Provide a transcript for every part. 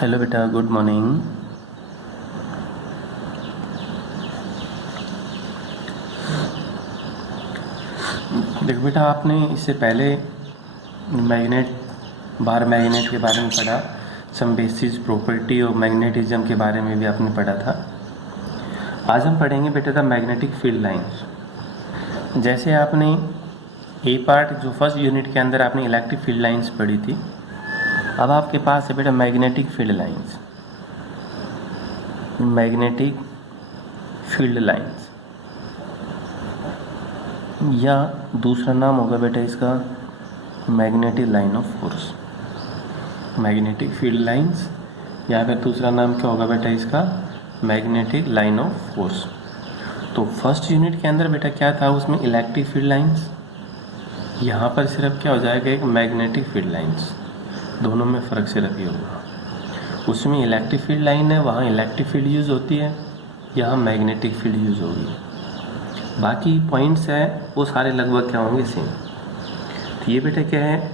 Hello बेटा, good morning. देखो बेटा, आपने इससे पहले मैग्नेट बार मैग्नेट के बारे में पढ़ा, सम बेसिस प्रॉपर्टी और मैग्नेटिज्म के बारे में भी आपने पढ़ा था। आज हम पढ़ेंगे बेटा द मैग्नेटिक फील्ड लाइंस। जैसे आपने ए पार्ट जो फर्स्ट यूनिट के अंदर आपने इलेक्ट्रिक फील्ड लाइंस पढ़ी थी, अब आपके पास है बेटा magnetic field lines. Magnetic field lines या दूसरा नाम होगा बेटा इसका magnetic line of force. Magnetic field lines या फिर दूसरा नाम क्या होगा बेटा इसका मैग्नेटिक लाइन ऑफ फोर्स। तो फर्स्ट यूनिट के अंदर बेटा क्या था, उसमें इलेक्ट्रिक फील्ड लाइंस, यहाँ पर सिर्फ क्या हो जाएगा एक मैग्नेटिक फील्ड लाइंस। दोनों में फ़र्क सिर्फ ये होगा, उसमें इलेक्ट्रिक फील्ड लाइन है, वहाँ इलेक्ट्रिक फील्ड यूज़ होती है, यहाँ मैग्नेटिक फील्ड यूज़ होगी। बाकी पॉइंट्स है वो सारे लगभग क्या होंगे सेम। तो ये बेटा क्या है,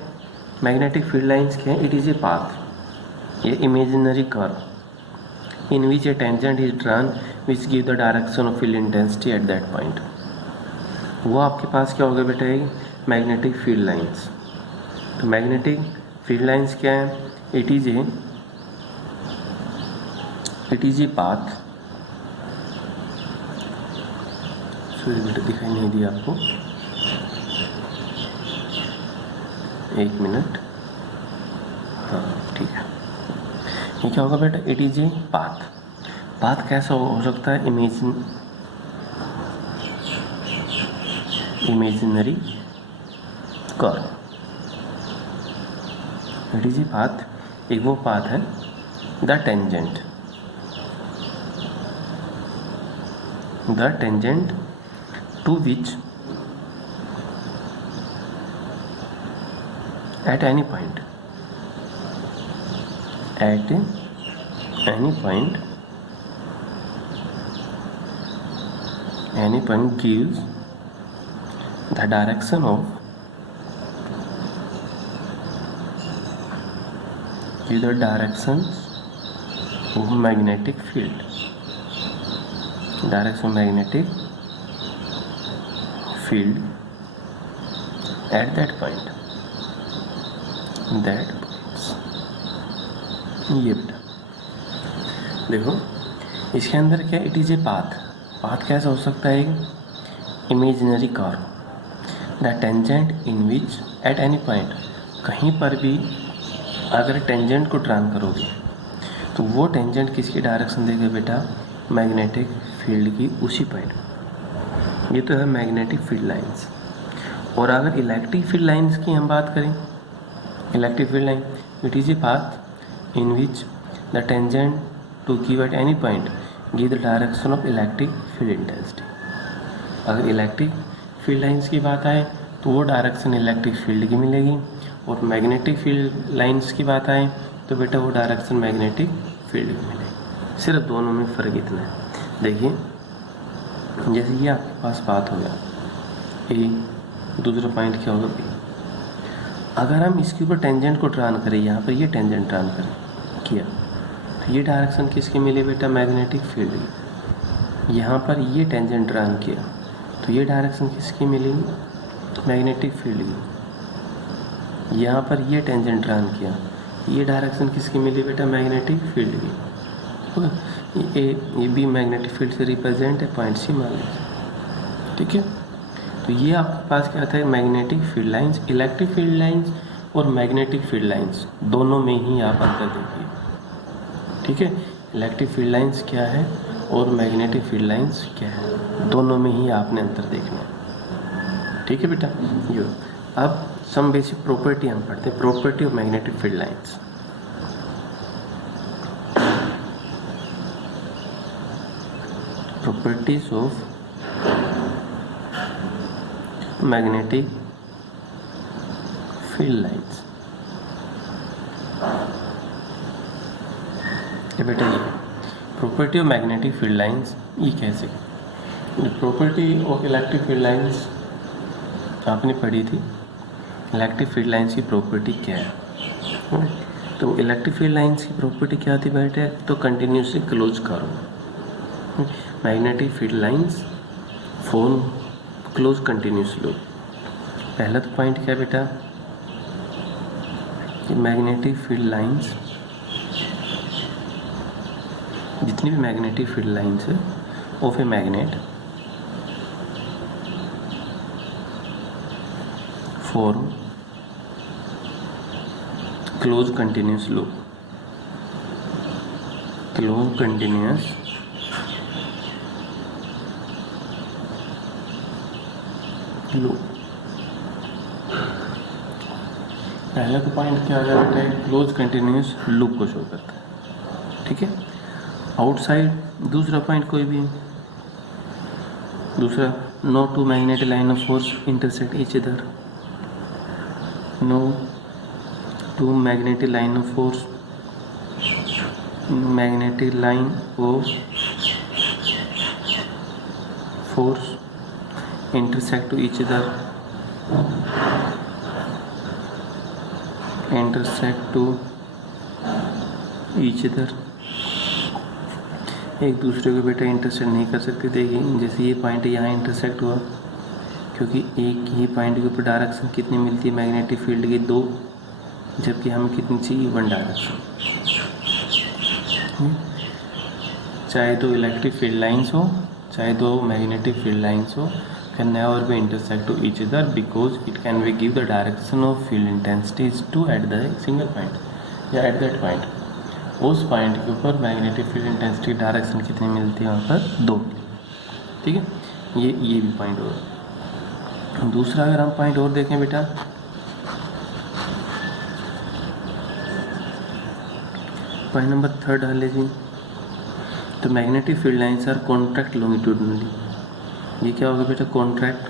मैग्नेटिक फील्ड लाइंस क्या है, इट इज़ ए पाथ, ये imaginary curve in which A tangent is drawn which give the direction of field intensity at that point. वो आपके पास क्या होगा बेटा, ये मैग्नेटिक फील्ड लाइंस। तो मैग्नेटिक फील्ड लाइंस क्या है, it is a path. Sorry बेटा दिखाई नहीं दिया आपको, एक मिनट। हाँ ठीक है, ये क्या होगा बेटा, it is a path. Path कैसा हो सकता है, imaginary curve. It is a path, एक वो पाथ है the tangent to which at any point gives the direction of magnetic field, direction of magnetic field at that point, ये बेटा देखो इसके अंदर क्या, इट इज़ ए पाथ कैसा हो सकता है, imaginary curve the tangent in which eight any point, कहीं पर भी अगर टेंजेंट को ड्रॉन करोगे तो वो टेंजेंट किसकी डायरेक्शन देगा बेटा, मैग्नेटिक फील्ड की उसी पॉइंट। ये तो है मैग्नेटिक फील्ड लाइंस। और अगर इलेक्ट्रिक फील्ड लाइंस की हम बात करें, electric field line it is a path in which the tangent to give at any point give the direction of electric field intensity. अगर इलेक्ट्रिक फील्ड लाइंस की बात आए तो वो डायरेक्शन इलेक्ट्रिक फील्ड की मिलेगी, और मैग्नेटिक फील्ड लाइंस की बात आए तो बेटा वो डायरेक्शन मैग्नेटिक फील्ड की मिलेगी। सिर्फ दोनों में फ़र्क इतना है। देखिए जैसे ये आपके पास बात हो गया ए, दूसरा पॉइंट क्या होगा बी। अगर हम इसके ऊपर टेंजेंट को ड्रॉन करें, यहाँ पर ये टेंजेंट ड्रॉन किया तो ये डायरेक्शन किसकी मिली बेटा, मैग्नेटिक फील्ड की। यहाँ पर ये टेंजेंट ड्रॉन किया तो ये डायरेक्शन किसकी मिली, मैग्नेटिक फील्ड की। यहाँ पर ये टेंजेंट ड्रॉन किया, ये डायरेक्शन किसकी मिली बेटा, मैग्नेटिक फील्ड की। ये बी मैग्नेटिक फील्ड से रिप्रेजेंट है, पॉइंट सी मान लीजिए, ठीक है। तो ये आपके पास क्या आता है, magnetic field lines. Electric field lines और मैग्नेटिक फील्ड लाइंस दोनों में ही आप अंतर देखिए, ठीक है। इलेक्ट्रिक फील्ड लाइंस क्या है और मैग्नेटिक फील्ड लाइंस क्या है, दोनों में ही आपने अंतर देखना है, ठीक है बेटा। ये अब सम बेसिक प्रॉपर्टी हम पढ़ते हैं, property of magnetic field lines. Properties of magnetic field lines. ये बेटा ये property of magnetic field lines, ये कैसे, property of electric field lines आपने पढ़ी थी। इलेक्ट्रिक फील्ड लाइंस की प्रॉपर्टी क्या है, तो इलेक्ट्रिक फील्ड लाइंस की प्रॉपर्टी क्या थी बेटे? तो कंटिन्यूसली क्लोज करो। Magnetic field lines form close continuous loop. पहला तो पॉइंट क्या बेटा कि मैग्नेटिक फील्ड लाइंस, जितनी भी मैग्नेटिक फील्ड लाइंस है of a magnet form close continuous loop. Close continuous loop. पहला तो पॉइंट क्या आ गया बेटा? क्लोज कंटिन्यूस लूप को शो करता है, ठीक है। आउटसाइड दूसरा पॉइंट कोई भी है, दूसरा no two magnetic line of force intersect each other. No two magnetic line of force, magnetic line of force intersect to each other, intersect to each other। एक दूसरे को बेटा इंटरसेक्ट नहीं कर सकते। देखिए जैसे ये पॉइंट यहाँ इंटरसेक्ट हुआ, क्योंकि एक ही पॉइंट के ऊपर डायरेक्शन कितनी मिलती है मैग्नेटिक फील्ड की? 2, जबकि हमें कितनी चाहिए? 1 डायरेक्शन। चाहे तो इलेक्ट्रिक फील्ड लाइंस हो चाहे तो मैग्नेटिक फील्ड लाइंस हो, can never be intersect to each other because it can be give the direction of field intensities to at the single point या at that point। उस point के ऊपर magnetic field intensity direction कितनी मिलती है? वहाँ पर 2, ठीक है। ये भी पॉइंट और दूसरा अगर हम पॉइंट और देखें बेटा, पॉइंट नंबर 3 डाल लीजिए। तो magnetic field lines are contract longitudinally. ये क्या होगा बेटा? Contract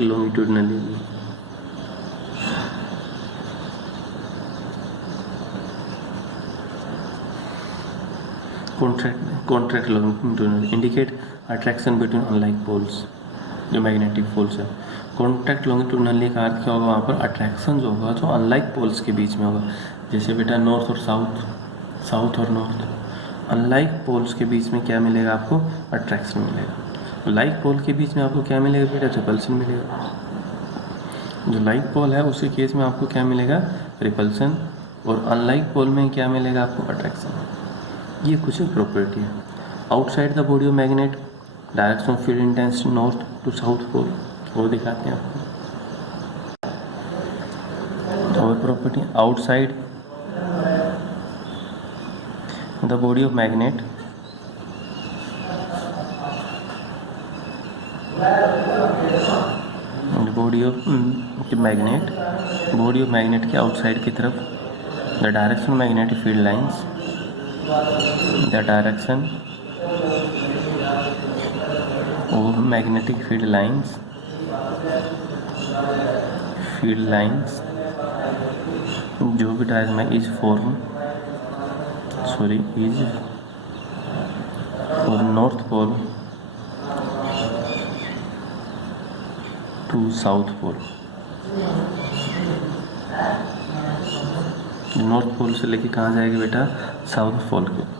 longitudinally. Contract longitudinally indicate attraction between unlike poles. जो मैग्नेटिक पोल्स है, कॉन्ट्रैक्ट लॉन्गिट्यूडनली का अर्थ क्या होगा? वहाँ पर अट्रैक्शन जो होगा जो अनलाइक पोल्स के बीच में होगा। जैसे बेटा नॉर्थ और साउथ, साउथ और नॉर्थ, अनलाइक पोल्स के बीच में क्या मिलेगा आपको? अट्रैक्शन मिलेगा। लाइक पोल के बीच में आपको क्या मिलेगा बेटा? रिपल्सन मिलेगा। जो लाइक पोल है उसके केस में आपको क्या मिलेगा? रिपल्सन। और अनलाइक पोल में क्या मिलेगा आपको? अट्रैक्शन। ये कुछ प्रॉपर्टी है। Outside the body of magnet direction of field intensity north to south pole, वो दिखाते हैं आपको। और property outside the body of magnet the body of magnet के आउटसाइड की तरफ the direction of magnetic field lines, the direction of magnetic field lines जो भी डायग्राम है is form is for north pole to south pole। North pole से लेके कहाँ जाएगी बेटा? साउथ पोल के ऊपर,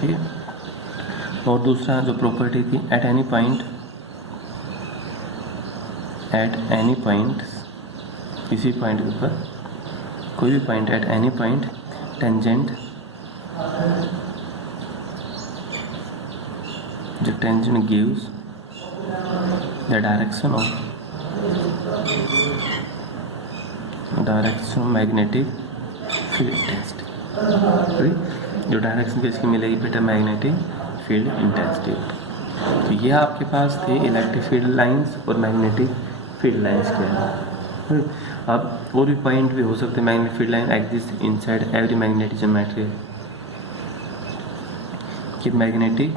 ठीक है। और दूसरा जो प्रॉपर्टी थी एट एनी पॉइंट किसी पॉइंट के ऊपर, कोई भी point eight any point tangent, the tangent gives the direction of magnetic field intensity। जो डायरेक्शन किसकी मिलेगी बेटा? Magnetic field intensity. तो ये आपके पास थे इलेक्ट्रिक फील्ड लाइंस और मैग्नेटिक फील्ड लाइंस के। अब और भी पॉइंट भी हो सकते हैं। Magnetic field line exist inside every magnetism material. कि मैग्नेटिक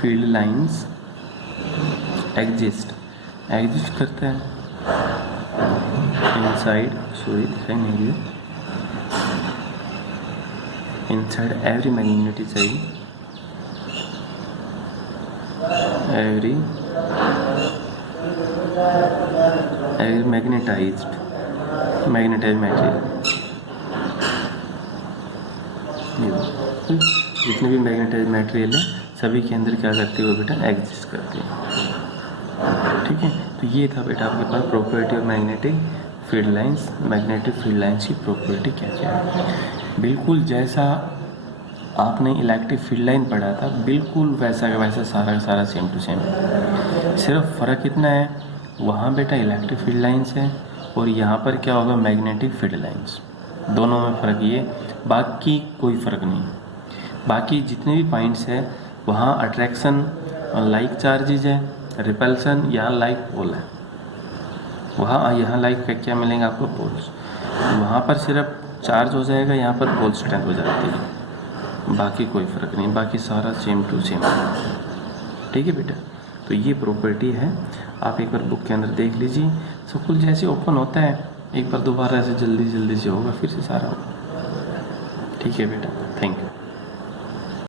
फील्ड लाइंस एग्जिस्ट करता है इनसाइड, दिखाई नहीं दिया, inside every magnetism, every magnetised material, जितने भी मैग्नेटाइज मटेरियल है सभी के अंदर क्या करती है वो बेटा एग्जिस्ट करती है। ठीक है, तो ये था बेटा आपके पास property of magnetic field lines. Magnetic field lines की प्रॉपर्टी क्या क्या है। बिल्कुल जैसा आपने इलेक्ट्रिक फील्ड लाइन पढ़ा था बिल्कुल वैसा का वैसा सारा का सारा सेम टू सेम। सिर्फ फ़र्क इतना है, वहाँ बेटा इलेक्ट्रिक फील्ड लाइंस है और यहाँ पर क्या होगा मैग्नेटिक फील्ड लाइंस। दोनों में फ़र्क ये, बाकी कोई फ़र्क नहीं। बाकी जितने भी पॉइंट्स है वहाँ अट्रैक्शन लाइक चार्जेज है, रिपल्सन यहाँ लाइक पोल है। वहाँ यहाँ लाइक क्या मिलेंगे आपको पोल्स, वहाँ पर सिर्फ चार्ज हो जाएगा, यहाँ पर पोल स्ट्रेंथ हो जाती है, बाकी कोई फ़र्क नहीं, बाकी सारा सेम टू सेम। ठीक है बेटा, तो ये प्रॉपर्टी है, आप एक बार बुक के अंदर देख लीजिए। स्कूल जैसे ओपन होता है एक बार दोबारा ऐसे जल्दी जल्दी से होगा, फिर से सारा होगा। ठीक है बेटा, थैंक यू।